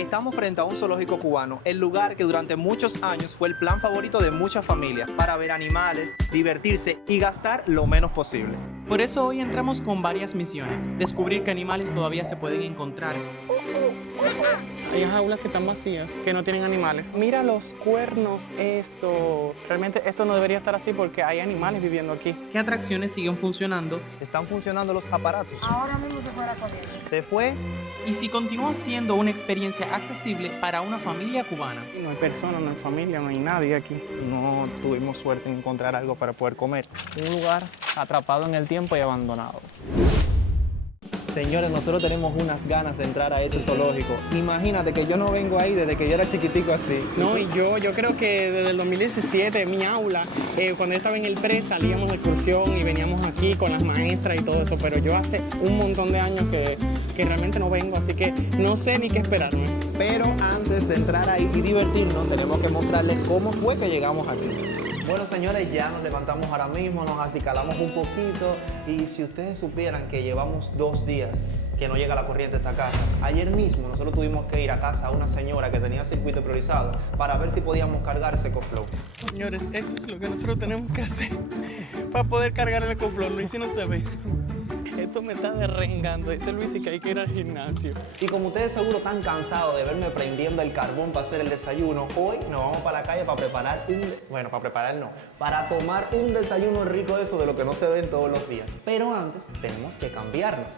Estamos frente a un zoológico cubano, el lugar que durante muchos años fue el plan favorito de muchas familias para ver animales, divertirse y gastar lo menos posible. Por eso hoy entramos con varias misiones. Descubrir qué animales todavía se pueden encontrar. Hay jaulas que están vacías, que no tienen animales. Mira los cuernos, eso. Realmente esto no debería estar así porque hay animales viviendo aquí. ¿Qué atracciones siguen funcionando? ¿Están funcionando los aparatos? Ahora mismo se fuera corriendo. ¿Se fue? Y si continúa siendo una experiencia accesible para una familia cubana. No hay personas, no hay familia, no hay nadie aquí. No tuvimos suerte en encontrar algo para poder comer. Un lugar atrapado en el tiempo y abandonado. Señores, nosotros tenemos unas ganas de entrar a ese zoológico. Imagínate que yo no vengo ahí desde que yo era chiquitico así. No, y yo creo que desde el 2017, mi aula, cuando yo estaba en el pre, salíamos de excursión y veníamos aquí con las maestras y todo eso, pero yo hace un montón de años que realmente no vengo, así que no sé ni qué esperarme. Pero antes de entrar ahí y divertirnos, tenemos que mostrarles cómo fue que llegamos aquí. Bueno, señores, ya nos levantamos ahora mismo, nos acicalamos un poquito y si ustedes supieran que llevamos 2 días que no llega la corriente a esta casa. Ayer mismo nosotros tuvimos que ir a casa a una señora que tenía circuito priorizado para ver si podíamos cargar ese EcoFlow. Señores, eso es lo que nosotros tenemos que hacer para poder cargar el EcoFlow. Luis, si no se ve. Esto me está derrengando. Dice Luis que hay que ir al gimnasio. Y como ustedes seguro están cansados de verme prendiendo el carbón para hacer el desayuno, hoy nos vamos para la calle para preparar para tomar un desayuno rico de eso de lo que no se ven todos los días. Pero antes tenemos que cambiarnos.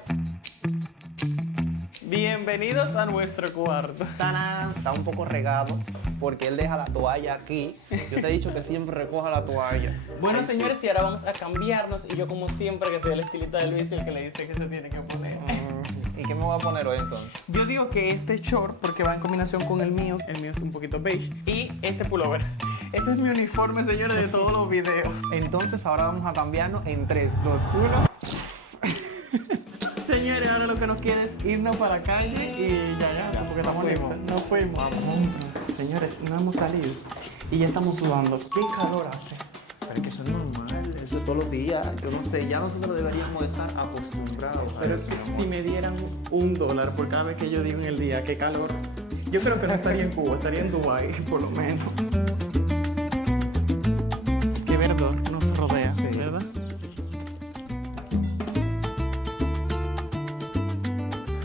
Bienvenidos a nuestro cuarto. ¡Tarán! Está un poco regado porque él deja la toalla aquí. Yo te he dicho que siempre recoja la toalla. Bueno, señores, y ahora vamos a cambiarnos. Y yo, como siempre, que soy el estilista de Luis, el que le dice que se tiene que poner. ¿Y qué me voy a poner hoy entonces? Yo digo que este short, porque va en combinación con el mío es un poquito beige, y este pullover. Ese es mi uniforme, señores, de todos los videos. Entonces ahora vamos a cambiarnos en 3, 2, 1. Señores, ahora lo que nos quiere es irnos para la calle y ya, porque estamos listos. Nos fuimos. Vamos. Señores, no hemos salido y ya estamos sudando. ¿Qué calor hace? Pero es que eso es normal, eso es todos los días. Yo no sé, ya nosotros deberíamos de estar acostumbrados a Pero eso, mi amor. si me dieran $1 por cada vez que yo digo en el día, qué calor. Yo creo que no estaría en Cuba, estaría en Dubái, por lo menos. Qué verdor nos rodea, Sí. ¿verdad?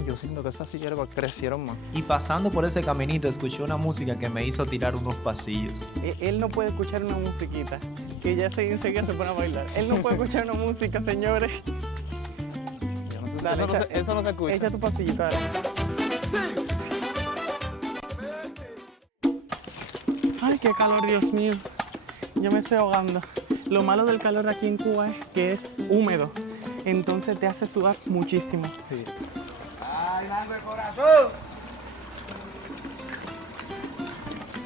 Yo siento que esas hierbas crecieron más. Y pasando por ese caminito escuché una música que me hizo tirar unos pasillos. Él no puede escuchar una musiquita, que ya enseguida se pone a bailar. Él no puede escuchar una música, señores. Yo no sé, Dale, eso no se escucha. Echa tu pasillito, dale. Ay, qué calor, Dios mío. Yo me estoy ahogando. Lo malo del calor aquí en Cuba es que es húmedo. Entonces te hace sudar muchísimo. Sí.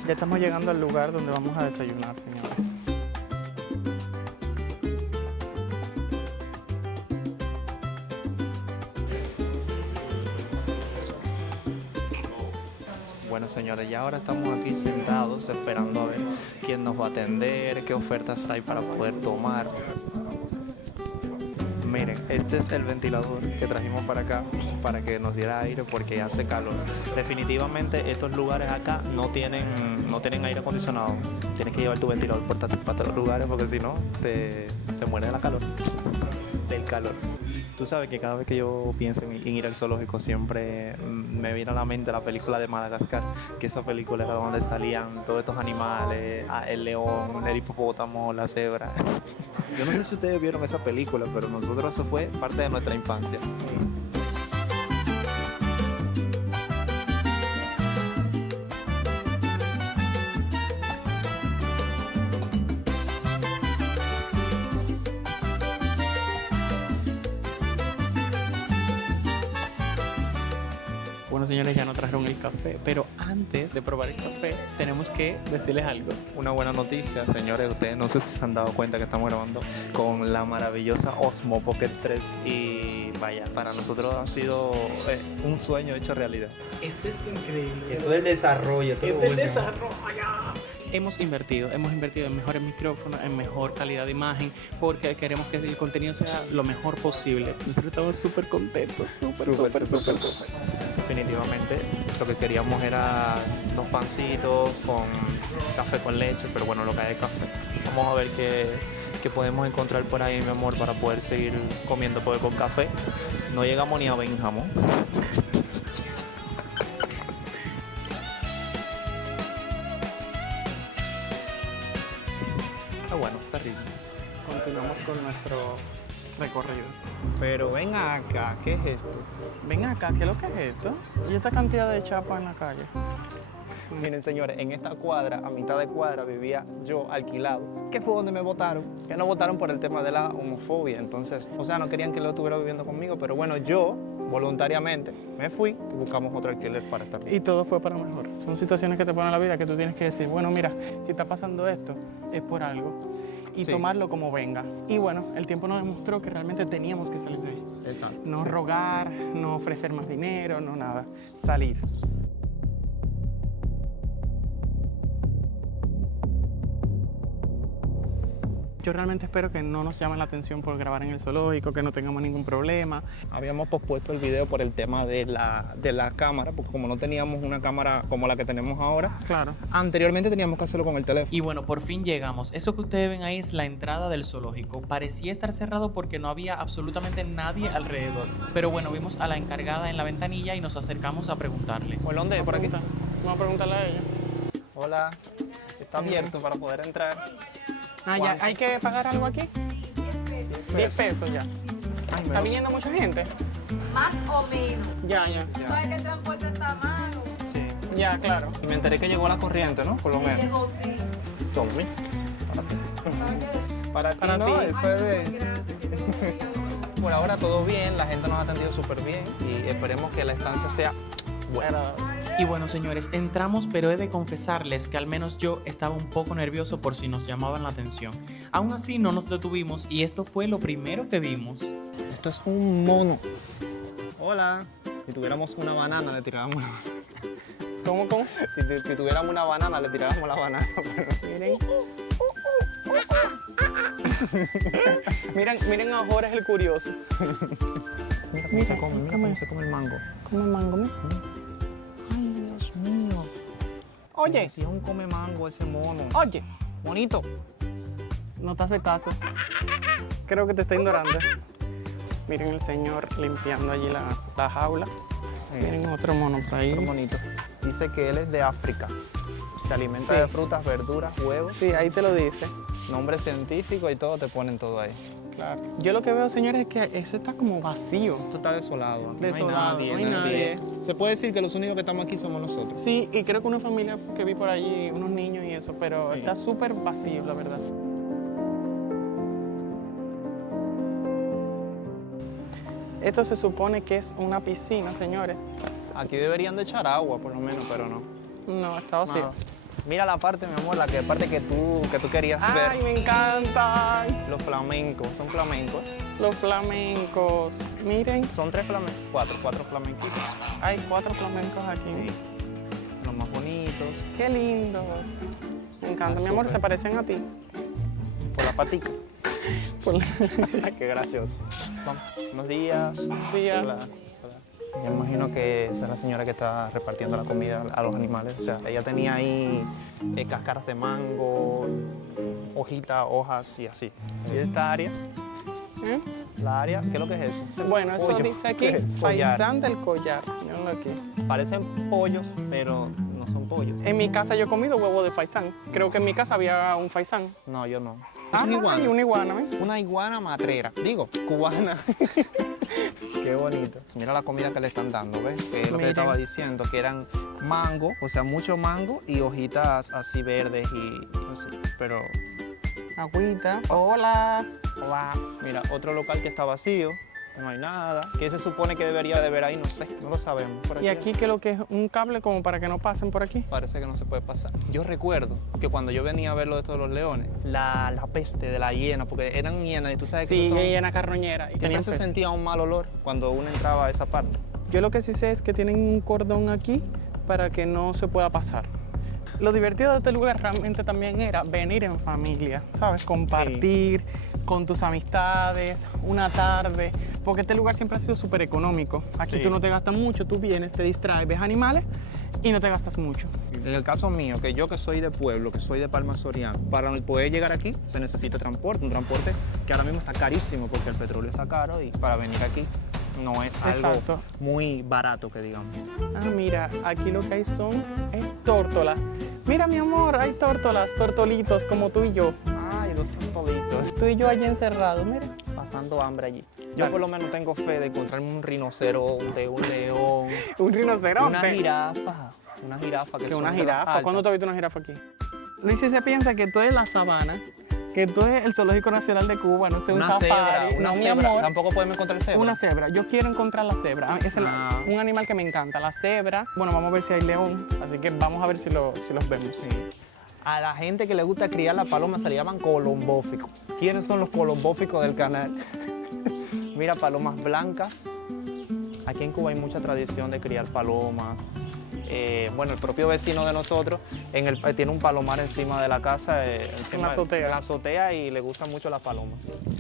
Ya estamos llegando al lugar donde vamos a desayunar, señores. Bueno, señores, ya ahora estamos aquí sentados esperando a ver quién nos va a atender, qué ofertas hay para poder tomar. Miren, este es el ventilador que trajimos para acá para que nos diera aire porque hace calor. Definitivamente estos lugares acá no tienen aire acondicionado. Tienes que llevar tu ventilador portátil para todos los lugares porque si no te mueres de la calor. Del calor. Tú sabes que cada vez que yo pienso en ir al zoológico siempre me viene a la mente la película de Madagascar, que esa película era donde salían todos estos animales, el león, el hipopótamo, la cebra. Yo no sé si ustedes vieron esa película, pero nosotros eso fue parte de nuestra infancia. Bueno, señores, ya nos trajeron el café, pero antes de probar el café, tenemos que decirles algo. Una buena noticia, señores, ustedes no sé si se han dado cuenta que estamos grabando con la maravillosa Osmo Pocket 3 y vaya, para nosotros ha sido un sueño hecho realidad. Esto es increíble. Esto es el desarrollo, Esto es el desarrollo. Hemos invertido en mejores micrófonos, en mejor calidad de imagen, porque queremos que el contenido sea lo mejor posible. Nosotros estamos súper contentos, súper. definitivamente lo que queríamos era 2 pancitos con café con leche, pero bueno, lo que hay es café. Vamos a ver qué podemos encontrar por ahí, mi amor, para poder seguir comiendo, porque con café no llegamos ni a Benjamín. Está bueno, está rico. Continuamos con nuestro recorrido. Pero ven acá, ¿qué es esto? Ven acá, ¿qué es lo que es esto? ¿Y esta cantidad de chapa en la calle? Miren, señores, en esta cuadra, a mitad de cuadra, vivía yo alquilado, que fue donde me votaron. Que no votaron por el tema de la homofobia. Entonces, o sea, no querían que lo estuviera viviendo conmigo, pero bueno, yo voluntariamente me fui y buscamos otro alquiler para estar. Y todo fue para mejor. Son situaciones que te ponen en la vida que tú tienes que decir, bueno, mira, si está pasando esto, es por algo. Y Sí. tomarlo como venga. Y bueno, el tiempo nos demostró que realmente teníamos que salir de ahí. Exacto. No rogar, no ofrecer más dinero, no nada. Salir. Yo realmente espero que no nos llamen la atención por grabar en el zoológico, que no tengamos ningún problema. Habíamos pospuesto el video por el tema de la cámara, porque como no teníamos una cámara como la que tenemos ahora, Claro. anteriormente teníamos que hacerlo con el teléfono. Y bueno, por fin llegamos. Eso que ustedes ven ahí es la entrada del zoológico. Parecía estar cerrado porque no había absolutamente nadie alrededor. Pero bueno, vimos a la encargada en la ventanilla y nos acercamos a preguntarle. ¿Por dónde? ¿Por aquí? Vamos a preguntarle a ella. Hola, está abierto para poder entrar. Ah, ya, ¿Cuánto? ¿hay que pagar algo aquí? 10 pesos ya. Ay, ¿Está viniendo mucha gente? Más o menos. Ya, ya. Tú sabes que el transporte está a mano. Sí. Ya, claro. Y me enteré que llegó la corriente, ¿no? Por lo menos. Llegó, sí. Tommy. Para ti. Para ti, Para no, ti. eso es de... Gracias, que te Por ahora todo bien, la gente nos ha atendido súper bien y esperemos que la estancia sea buena. Y bueno, señores, entramos, pero he de confesarles que al menos yo estaba un poco nervioso por si nos llamaban la atención. Aún así, no nos detuvimos y esto fue lo primero que vimos. Esto es un mono. Hola. Si tuviéramos una banana, le tirábamos una... ¿Cómo, cómo? Si tuviéramos una banana, le tirábamos la banana. Miren. miren a Jorge el curioso. Mira cómo se come, mira cómo se come el mango. Come mango, mira. Ay, Dios mío. Oye, Si es un come mango ese mono. oye. Bonito. No te hace caso. Creo que te está ignorando. Miren el señor limpiando allí la jaula. Miren otro mono por ahí. Otro bonito. Dice que él es de África. Se alimenta Sí. de frutas, verduras, huevos, Sí, ahí te lo dice. nombre científico y todo, te ponen todo ahí. Claro. Yo lo que veo, señores, es que eso está como vacío. Esto está desolado. Aquí Desolado, no no hay nadie. Se puede decir que los únicos que estamos aquí somos nosotros. Sí, y creo que una familia que vi por allí, unos niños y eso, pero Sí. está súper vacío, la verdad. Esto se supone que es una piscina, señores. Aquí deberían de echar agua, por lo menos, pero no. No, está vacío. Nada. Mira la parte, mi amor, parte que tú querías ¡Ay, ver. me encantan! Los flamencos, son flamencos. Los flamencos. Miren, Son 3 flamencos, cuatro flamenquitos. hay 4 flamencos aquí. Sí. Los más bonitos, ¡Qué lindos! Me encanta. Mi amor, súper. se parecen a ti. por la patica. Por la- Qué gracioso. Vamos. Buenos días. días. Hola. Yo imagino que esa es la señora que está repartiendo la comida a los animales. O sea, ella tenía ahí cáscaras de mango, hojitas, hojas y así. Y esta área, ¿Eh? la área, ¿qué es lo que es eso? Bueno, eso Pollo. dice aquí, Collar. faisán del collar. Mírenlo aquí. Parecen pollos, pero no son pollos. En mi casa yo he comido huevo de faisán. Creo que en mi casa había un faisán. No, yo no. Ah, Son iguanas. y una iguana, ¿eh? Una iguana matrera. Digo, cubana. Qué bonito. Mira la comida que le están dando, ¿ves? Que es lo que Miren. estaba diciendo, que eran mango, o sea, mucho mango y hojitas así verdes y así. Pero, Agüita. Hola. wow. Mira, otro local que está vacío, no hay nada. ¿Qué se supone que debería de ver ahí? No sé, no lo sabemos. Por Y aquí que lo que es un cable como para que no pasen por aquí. parece que no se puede pasar. Yo recuerdo que cuando yo venía a ver lo de todos los leones, la peste de la hiena, porque eran hienas y tú sabes que Sí, son... llena carroñera. Y Siempre tenían se peces. sentía un mal olor cuando uno entraba a esa parte. Yo lo que sí sé es que tienen un cordón aquí para que no se pueda pasar. Lo divertido de este lugar realmente también era venir en familia, ¿sabes? Compartir, con tus amistades, una tarde, porque este lugar siempre ha sido súper económico. Aquí Sí. tú no te gastas mucho, tú vienes, te distraes, ves animales y no te gastas mucho. En el caso mío, que yo que soy de pueblo, que soy de Palma Soriano, para poder llegar aquí se necesita transporte, un transporte que ahora mismo está carísimo porque el petróleo está caro y para venir aquí no es algo Exacto. muy barato, que digamos. Ah, mira, aquí lo que hay son tórtolas. Mira, mi amor, hay tórtolas, tortolitos como tú y yo. Ay, los tortolitos. Tú y yo allí encerrados, mira. Pasando hambre allí. Yo por lo menos tengo fe de encontrarme un rinoceronte, un león, Un rinoceronte. una jirafa que Que son una de las jirafa. altas. ¿Cuándo te has visto una jirafa aquí? Luis, si se piensa que tú eres la sabana, que tú eres el Zoológico Nacional de Cuba, no sé, un Una safari. cebra, una No, mi cebra. amor. Tampoco podemos encontrar cebra. Una cebra. Yo quiero encontrar la cebra. Es un animal que me encanta. La cebra. Bueno, vamos a ver si hay león. Así que vamos a ver si los vemos. A la gente que le gusta criar la paloma se le llaman colombóficos. ¿Quiénes son los colombóficos del canal? Mira, palomas blancas. Aquí en Cuba hay mucha tradición de criar palomas. Bueno, el propio vecino de nosotros tiene un palomar encima de la casa, En la azotea. en la azotea, y le gustan mucho las palomas.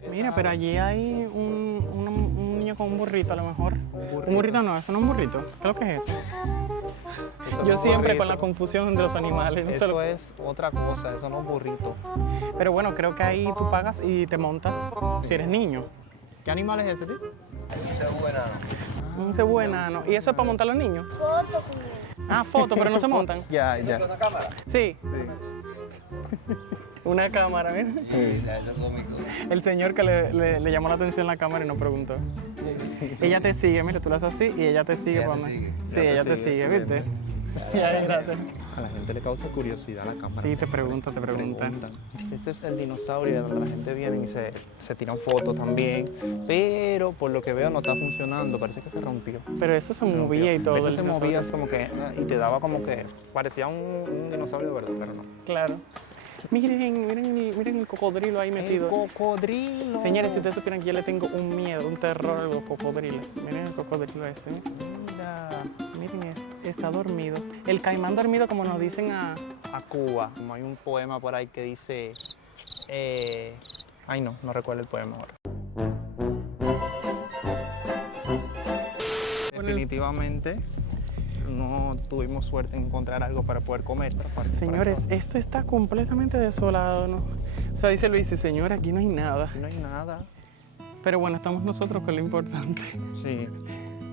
Mira, pero allí hay un niño con un burrito a lo mejor. Un burrito no, eso no es un burrito. ¿Qué es lo que es eso? Eso no Yo es siempre burrito. con la confusión de los animales. No sé Eso lo- es otra cosa, eso no es burrito. Pero bueno, creo que ahí tú pagas y te montas si eres niño. ¿Qué animal es ese, tío? Un cebú enano. ¿Y eso es para montar los niños? Foto con él. Ah, fotos, pero no se montan. Ya. Sí. Una cámara, mira. El señor que le llamó la atención la cámara y nos preguntó. Ella te sigue, mira, tú la haces así y ella te sigue. Ella te cuando- sigue. Sí, ella te sigue, ¿viste? Ya, gracias. A la gente le causa curiosidad la cámara. Sí, te pregunta. Este es el dinosaurio donde la gente viene y se tiran fotos también. Pero por lo que veo no está funcionando, parece que se rompió. Pero eso se movía y todo. Eso el se dinosaurio. movía así como que y te daba como que parecía un dinosaurio de verdad, pero no. Claro. Miren el cocodrilo ahí metido. El cocodrilo. Señores, si ustedes supieran que yo le tengo un miedo, un terror a los cocodrilos. Miren el cocodrilo este. Mira, Miren eso. Está dormido. El caimán dormido, como nos dicen a... a Cuba, como hay un poema por ahí que dice, ay no recuerdo el poema ahora. Definitivamente no tuvimos suerte en encontrar algo para poder comer. Señores, esto está completamente desolado, ¿no? O sea, dice Luis, señor, aquí no hay nada. no hay nada. Pero bueno, estamos nosotros con lo importante. Sí.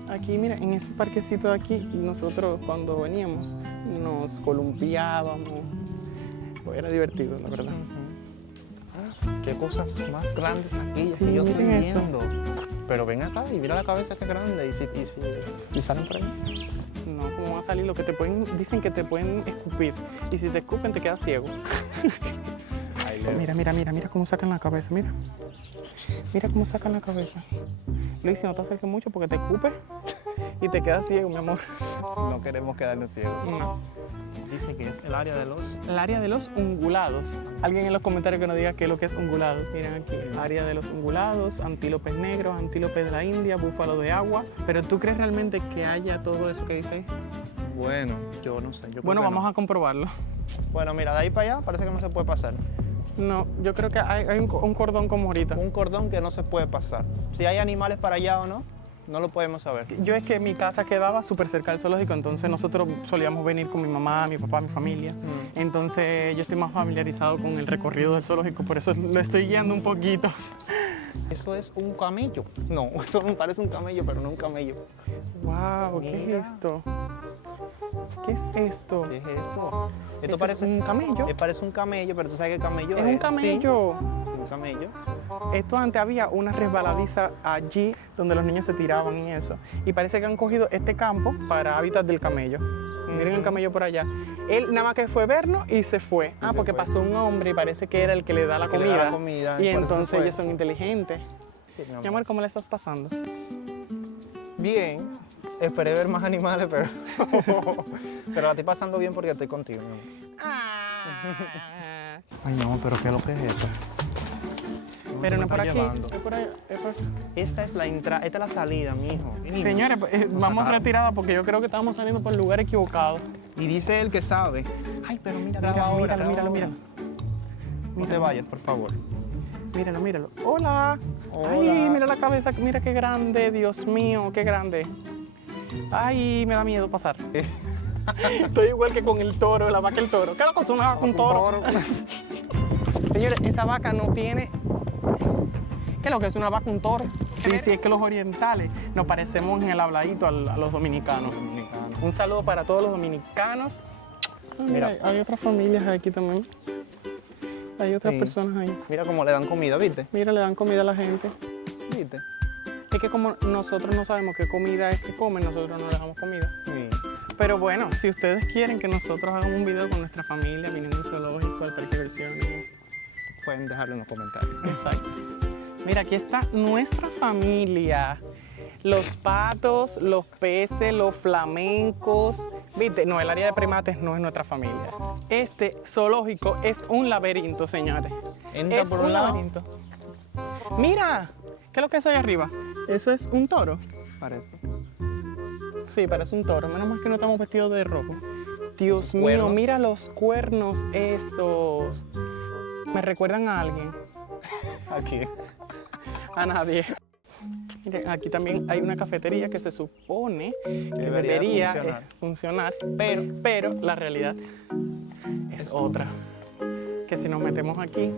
Aquí, mira, en este parquecito de aquí, nosotros cuando veníamos nos columpiábamos. Pues era divertido, la verdad. Qué cosas más grandes aquí Sí, que yo estoy miren esto. viendo. Pero ven acá y mira la cabeza que grande y salen por ahí. No, ¿cómo va a salir? Lo que te pueden, dicen que te pueden escupir. Y si te escupen, te quedas ciego. Mira cómo sacan la cabeza, mira. Mira cómo sacan la cabeza. Luis, si no te acerques mucho porque te escupe y te quedas ciego, mi amor. No queremos quedarnos ciegos. No. Dice que es el área de los... El área de los ungulados. Alguien en los comentarios que nos diga qué es lo que es ungulados. Miren aquí, área de los ungulados, antílopes negros, antílopes de la India, búfalo de agua. Pero ¿tú crees realmente que haya todo eso que dice ahí? Bueno, yo no sé. Bueno, vamos a comprobarlo. Bueno, mira, de ahí para allá parece que no se puede pasar. No, yo creo que hay un cordón como ahorita. Un cordón que no se puede pasar. Si hay animales para allá o no, no lo podemos saber. Yo es que mi casa quedaba súper cerca del zoológico, entonces nosotros solíamos venir con mi mamá, mi papá, mi familia. Entonces yo estoy más familiarizado con el recorrido del zoológico, por eso lo estoy guiando un poquito. Eso es un camello. No, eso me parece un camello, pero no un camello. Wow, ¿qué Mira. es esto? ¿Qué es esto? ¿Qué es esto? Esto ¿Eso parece es un camello? Parece un camello, pero tú sabes que el camello Es un camello. Sí, un camello. Esto antes había una resbaladiza allí donde los niños se tiraban y eso. Y parece que han cogido este campo para hábitat del camello. Miren el camello por allá. Él nada más que fue vernos y se fue. se Porque fue. pasó un hombre y parece que era el que le da la Que le comida. da la comida, Y por eso se entonces fue. ellos son inteligentes. Sí, Mi amor, ¿cómo le estás pasando? Bien. Esperé ver más animales, pero pero la estoy pasando bien porque estoy contigo. Mi amor. Ay, no, pero ¿qué es lo que es esto? ¿Dónde Pero me no por estás aquí, llevando? es por allá, es por... Esta es la entrada, esta es la salida, mijo. Venimos. Señores, pues, Nos vamos sacaron. retirada porque yo creo que estamos saliendo por el lugar equivocado. Y dice él que sabe. Ay, pero mira, graba Mira, ahora, míralo, graba míralo, ahora. míralo. No te vayas, por favor. Míralo, míralo. Hola. Hola. Ay, mira la cabeza, mira qué grande, Dios mío, qué grande. Ay, me da miedo pasar. Estoy igual que con el toro, la vaca y el toro. ¿Qué es lo que es una vaca, un toro? Señores, esa vaca no tiene... ¿Qué es lo que es una vaca, un toro? Sí, sí, es que los orientales nos parecemos en el habladito a los dominicanos. Un saludo para todos los dominicanos. Mira, hay otras familias aquí también. Hay otras personas ahí. Mira cómo le dan comida, ¿viste? Mira, le dan comida a la gente. ¿Viste? Es que como nosotros no sabemos qué comida es que comen, nosotros no les damos comida. Sí. Pero bueno, si ustedes quieren que nosotros hagamos un video con nuestra familia, viniendo al zoológico, al parque de diversiones. Pueden dejarlo en los comentarios. Exacto. Mira, aquí está nuestra familia. Los patos, los peces, los flamencos. ¿Viste? No, el área de primates no es nuestra familia. Este zoológico es un laberinto, señores. Entra Es por un un lado. laberinto. Mira, ¿qué es lo que es eso allá arriba? Eso es un toro. Parece. Sí, parece un toro. Menos mal que no estamos vestidos de rojo. Dios mío, cuernos. mira los cuernos esos. Me recuerdan a alguien. Aquí. A nadie. Miren, aquí también hay una cafetería que se supone que Debería debería funcionar, pero la realidad es otra. Que si nos metemos aquí,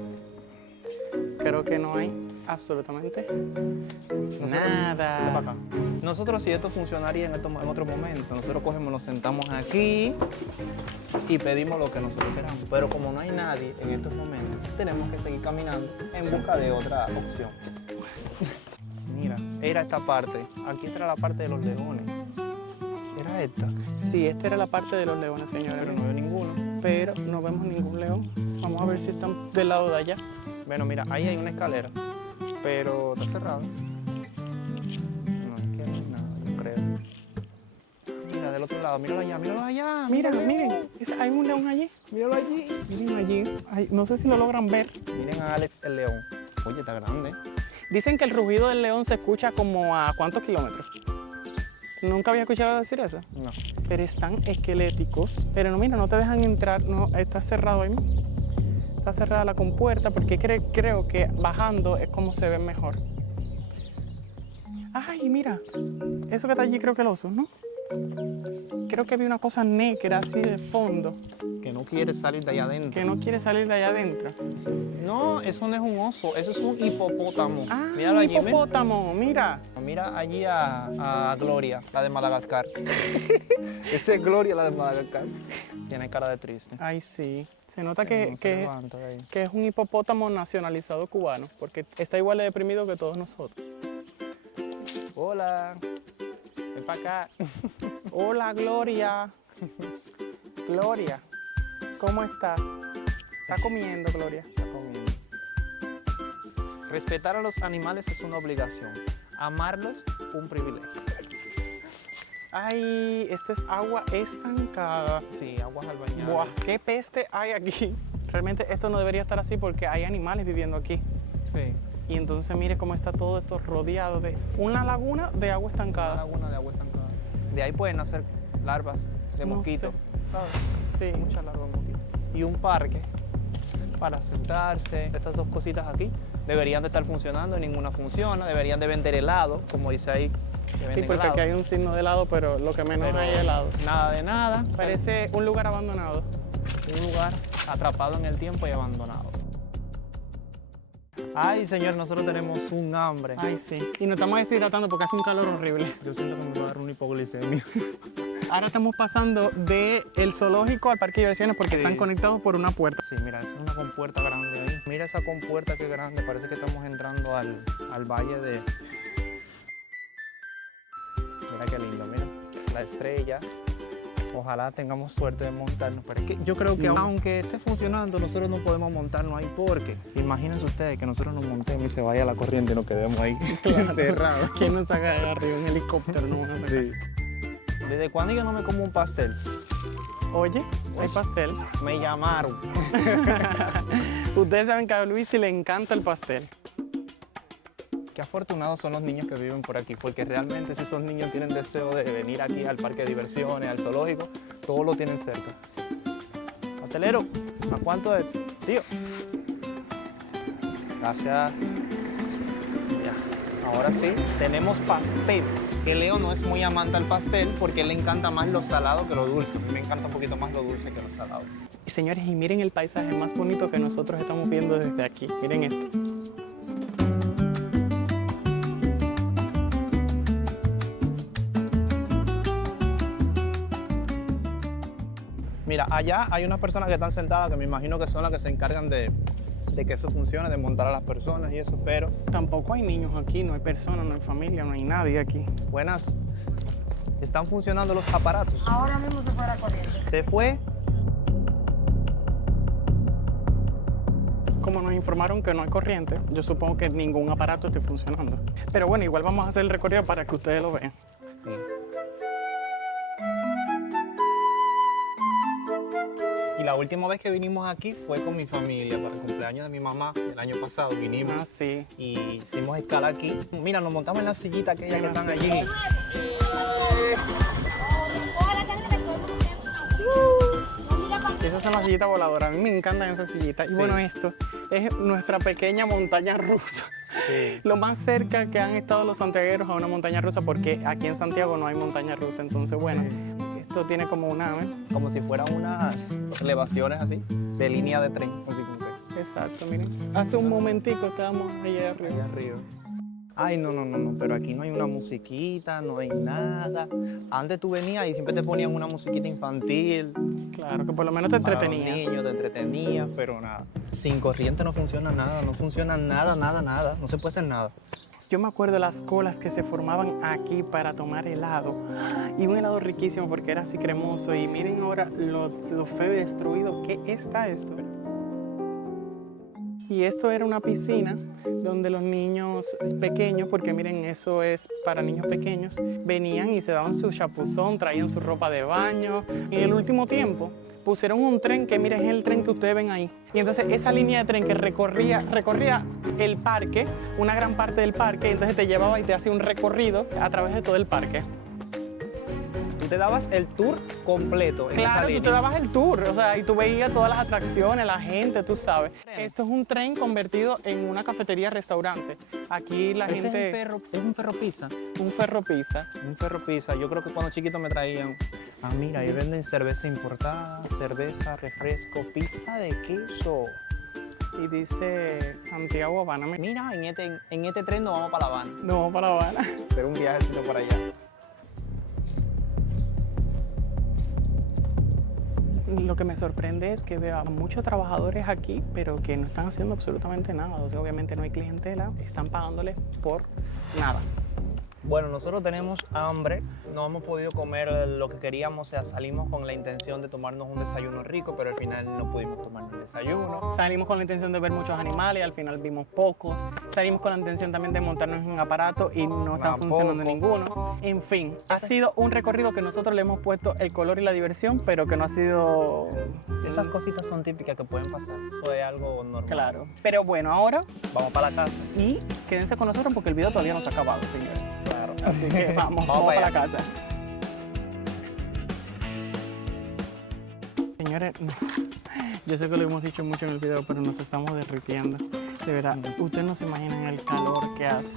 creo que no hay absolutamente Vente nada. para acá. Nosotros, si esto funcionaría en otro momento, nosotros cogemos, nos sentamos aquí y pedimos lo que nosotros queramos. Pero como no hay nadie en estos momentos, tenemos que seguir caminando en busca de otra opción. Mira, era esta parte. Aquí era la parte de los leones. Era esta, Sí, esta era la parte de los leones, señores. pero no veo ninguno. Pero no vemos ningún león. Vamos a ver si están del lado de allá. Bueno, mira, ahí hay una escalera, pero está cerrado. No, es que no hay nada, yo creo. Mira, del otro lado, míralo allá, míralo allá. Mira, miren, hay un león allí. Míralo allí. Miren allí. Ay, no sé si lo logran ver. Miren a Alex el león. Oye, está grande. Dicen que el rugido del león se escucha como a ¿cuántos kilómetros? Nunca había escuchado decir eso. No. Pero están esqueléticos. Pero no, mira, no te dejan entrar. No, está cerrado ahí mismo. Está cerrada la compuerta porque creo que bajando es como se ve mejor. Ay, mira. Eso que está allí creo que es el oso, ¿no? Creo que vi una cosa negra así de fondo Que no quiere salir de allá adentro. que no quiere salir de allá adentro. No, eso no es un oso, eso es un hipopótamo. Ah, Míralo un allí, ¿ves? hipopótamo, mira. Mira allí a Gloria, la de Madagascar. Esa es Gloria, la de Madagascar. Tiene cara de triste. Ay, sí. Se nota No que, se levanta de ahí. que es un hipopótamo nacionalizado cubano, porque está igual de deprimido que todos nosotros. Hola. Ven para acá. Hola, Gloria. Gloria, ¿cómo estás? ¿Está comiendo, Gloria? Está comiendo. Respetar a los animales es una obligación. Amarlos, un privilegio. Ay, esta es agua estancada. Sí, aguas albañadas. Buah, qué peste hay aquí. Realmente esto no debería estar así porque hay animales viviendo aquí. Sí. Y entonces mire cómo está todo esto rodeado de una laguna de agua Una estancada. laguna de agua estancada. De ahí pueden nacer larvas de No mosquito. sé. Sí. Muchas larvas de mosquito. Y un parque para sentarse. Estas dos cositas aquí deberían de estar funcionando, ninguna funciona. Deberían de vender helado, como dice ahí. que Sí, venden porque helado. aquí hay un signo de helado, pero lo que menos Pero hay es helado. Nada de nada. Parece un lugar abandonado. Un lugar atrapado en el tiempo y abandonado. Ay, señor, nosotros tenemos un hambre. Ay, sí. Y nos estamos deshidratando porque hace un calor horrible. Yo siento que me va a dar una hipoglicemia. Ahora estamos pasando del zoológico al parque de diversiones porque Sí. están conectados por una puerta. Sí, mira, es una compuerta grande ahí. Mira esa compuerta que grande, parece que estamos entrando al valle de... Mira qué lindo, mira, la estrella. Ojalá tengamos suerte de montarnos, pero es que yo creo que aunque esté funcionando, nosotros no podemos montarnos ahí porque imagínense ustedes que nosotros nos montemos y se vaya la corriente y nos quedemos ahí encerrados. ¿Quién nos saca de arriba? Un helicóptero, no van a sacar. Sí. ¿Desde cuándo yo no me como un pastel? Oye, hay pastel. Me llamaron. Ustedes saben que a Luis sí le encanta el pastel. Qué afortunados son los niños que viven por aquí, porque realmente si esos niños tienen deseo de venir aquí al parque de diversiones, al zoológico, todo lo tienen cerca. Pastelero, ¿a cuánto es? Tío. Gracias. Ya. Ahora sí, tenemos pastel. Que Leo no es muy amante al pastel porque le encanta más lo salado que lo dulce. A mí me encanta un poquito más lo dulce que lo salado. Señores, y miren el paisaje más bonito que nosotros estamos viendo desde aquí. Miren esto. Mira, allá hay unas personas que están sentadas que me imagino que son las que se encargan de que eso funcione, de montar a las personas y eso, pero... Tampoco hay niños aquí, no hay personas, no hay familia, no hay nadie aquí. Buenas. ¿Están funcionando los aparatos? Ahora mismo se fue la corriente. ¿Se fue? Como nos informaron que no hay corriente, yo supongo que ningún aparato esté funcionando. Pero bueno, igual vamos a hacer el recorrido para que ustedes lo vean. Sí. Y la última vez que vinimos aquí fue con mi familia para el cumpleaños de mi mamá. El año pasado vinimos Ah, sí. y hicimos escala aquí. Mira, nos montamos en la sillita aquella que están allí. Esas son las sillitas voladoras. A mí me encantan esas sillitas. Y Sí. bueno, esto es nuestra pequeña montaña rusa. Sí. Lo más cerca que han estado los santiagueros a una montaña rusa, porque aquí en Santiago no hay montaña rusa. Entonces, bueno, esto tiene como una... Como si fueran unas elevaciones así, de línea de tren. Así como que Exacto, miren. Hace un momentico estábamos allá arriba. allá arriba. Ay, no, pero aquí no hay una musiquita, no hay nada. Antes tú venías y siempre te ponían una musiquita infantil. Claro, que por lo menos te Para los entretenía. niños, te entretenías, pero nada. Sin corriente no funciona nada, no funciona nada. No se puede hacer nada. Yo me acuerdo de las colas que se formaban aquí para tomar helado. Y un helado riquísimo porque era así cremoso. Y miren ahora lo feo y destruido que está esto. Y esto era una piscina donde los niños pequeños, porque miren, eso es para niños pequeños, venían y se daban su chapuzón, traían su ropa de baño. En el último tiempo pusieron un tren que, miren, es el tren que ustedes ven ahí. Y entonces esa línea de tren que recorría el parque, una gran parte del parque, y entonces te llevaba y te hacía un recorrido a través de todo el parque. Tú te dabas el tour completo en esa Claro, tú te línea. dabas el tour, o sea, y tú veías todas las atracciones, la gente, tú sabes. Esto es un tren convertido en una cafetería-restaurante. Aquí la Ese gente... es un ferro pizza. Un ferro pizza. Un ferro pizza. Yo creo que cuando chiquito me traían. Ah, mira, ahí venden cerveza importada, cerveza, refresco, pizza de queso. Y dice Santiago Habana. Mira, en este tren nos vamos para La Habana. No, para Habana. Pero un viajecito para allá. Lo que me sorprende es que veo a muchos trabajadores aquí, pero que no están haciendo absolutamente nada. O sea, obviamente no hay clientela, están pagándoles por nada. Bueno, nosotros tenemos hambre, no hemos podido comer lo que queríamos, o sea, salimos con la intención de tomarnos un desayuno rico, pero al final no pudimos tomarnos el desayuno. Salimos con la intención de ver muchos animales, al final vimos pocos. Salimos con la intención también de montarnos en un aparato y no está Tampoco. funcionando ninguno. En fin, ha sido un recorrido que nosotros le hemos puesto el color y la diversión, pero que no ha sido... Esas cositas son típicas que pueden pasar, eso es algo normal. Claro. Pero bueno, ahora Vamos para la casa. y quédense con nosotros porque el video todavía no se ha acabado, señores. Claro. Así que vamos Vamos para para la allá. casa. Señores, yo sé que lo hemos dicho mucho en el video, pero nos estamos derritiendo. De verdad, ustedes no se imaginan el calor que hace.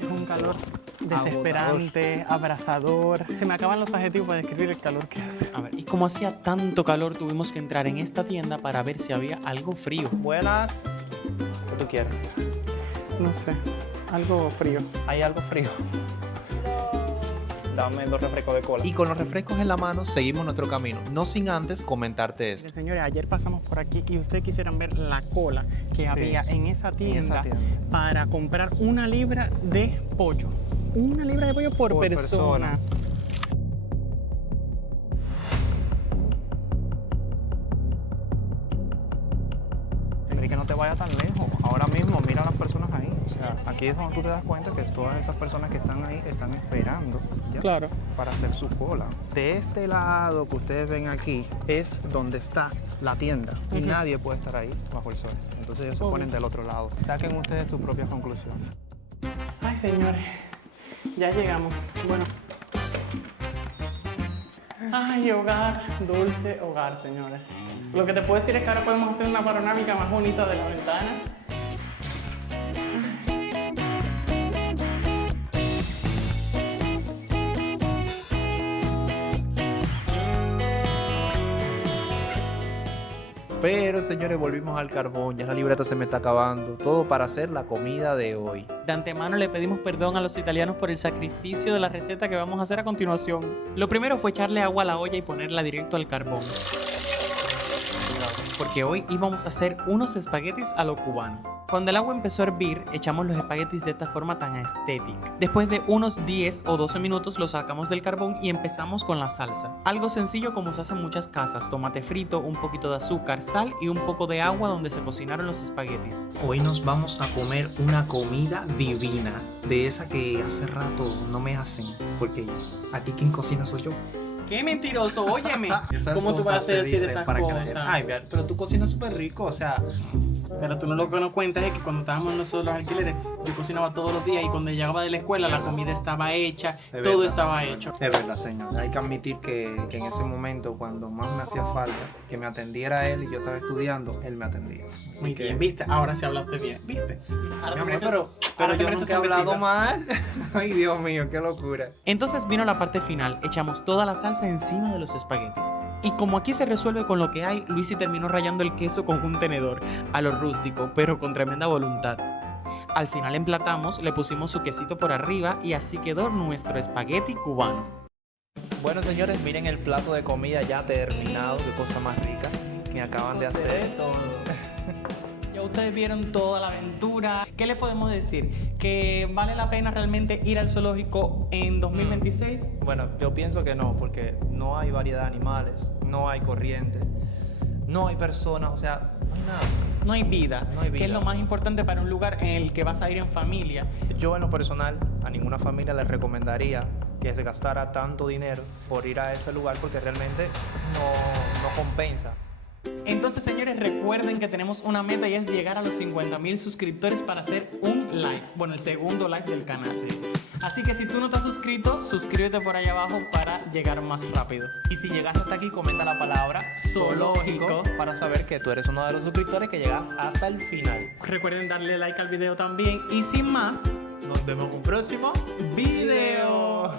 Es un calor desesperante, abrasador. Se me acaban los adjetivos para describir el calor que hace. A ver, y como hacía tanto calor, tuvimos que entrar en esta tienda para ver si había algo frío. Buenas. ¿Qué tú quieres? No sé, algo frío. ¿Hay algo frío? Dame 2 refrescos de cola. Y con los refrescos en la mano seguimos nuestro camino, no sin antes comentarte esto. Señores, ayer pasamos por aquí y ustedes quisieran ver la cola que había en esa tienda para comprar 1 libra de pollo. 1 libra de pollo por persona. Pero que no te vayas tan lejos. Ahora mismo mira a las personas ahí. O sea, aquí es donde tú te das cuenta que todas esas personas que están ahí están esperando ¿ya? Claro. Para hacer su cola. De este lado que ustedes ven aquí es donde está la tienda y Ujú. nadie puede estar ahí bajo el sol. Entonces ellos se Obvio. ponen del otro lado. Saquen ustedes sus propias conclusiones. Ay, señores, ya llegamos. Bueno. Ay, hogar, dulce hogar, señores. Lo que te puedo decir es que ahora podemos hacer una panorámica más bonita de la ventana. Pero señores, volvimos al carbón, ya la libreta se me está acabando. Todo para hacer la comida de hoy. De antemano le pedimos perdón a los italianos por el sacrificio de la receta que vamos a hacer a continuación. Lo primero fue echarle agua a la olla y ponerla directo al carbón. Porque hoy íbamos a hacer unos espaguetis a lo cubano. Cuando el agua empezó a hervir, echamos los espaguetis de esta forma tan estética. Después de unos 10 o 12 minutos los sacamos del carbón y empezamos con la salsa. Algo sencillo como se hace en muchas casas: tomate frito, un poquito de azúcar, sal y un poco de agua donde se cocinaron los espaguetis. Hoy nos vamos a comer una comida divina, de esa que hace rato no me hacen, porque aquí quien cocina soy yo. ¡Qué mentiroso! Óyeme. Esas ¿Cómo tú cosas vas a se decir dicen esas para cosas? creer. Ay, pero tú cocinas súper rico, o sea... Pero tú lo que no cuentas es que cuando estábamos nosotros los alquileres, yo cocinaba todos los días y cuando llegaba de la escuela la comida estaba hecha, Es todo verdad. estaba hecho. Es verdad, señor. Hay que admitir que en ese momento, cuando más me hacía falta que me atendiera él y yo estaba estudiando, él me atendía. Así Muy que- bien, ¿viste? Ahora sí hablaste bien, ¿viste? Ahora Mi amor, mereces- pero ahora te yo mereces nunca he un besito. hablado mal. Ay, Dios mío, qué locura. Entonces vino la parte final, echamos toda la salsa encima de los espaguetis. Y como aquí se resuelve con lo que hay, Luisi terminó rallando el queso con un tenedor, a lo rústico, pero con tremenda voluntad. Al final emplatamos, le pusimos su quesito por arriba y así quedó nuestro espagueti cubano. Bueno, señores, miren el plato de comida ya terminado. Qué cosa más rica me acaban de hacer. Ya ustedes vieron toda la aventura. ¿Qué les podemos decir? ¿Que vale la pena realmente ir al zoológico en 2026? Bueno, yo pienso que no, porque no hay variedad de animales, no hay corriente, no hay personas, o sea, no hay nada. No hay vida, No hay que es vida. lo más importante para un lugar en el que vas a ir en familia. Yo en lo personal a ninguna familia les recomendaría que se gastara tanto dinero por ir a ese lugar porque realmente no compensa. Entonces, señores, recuerden que tenemos una meta y es llegar a los 50,000 suscriptores para hacer un live. Bueno, el segundo live del canal. Así que si tú no te has suscrito, suscríbete por ahí abajo para llegar más rápido. Y si llegaste hasta aquí, comenta la palabra Zoológico para saber que tú eres uno de los suscriptores que llegas hasta el final. Recuerden darle like al video también. Y sin más, Nos vemos en un próximo video.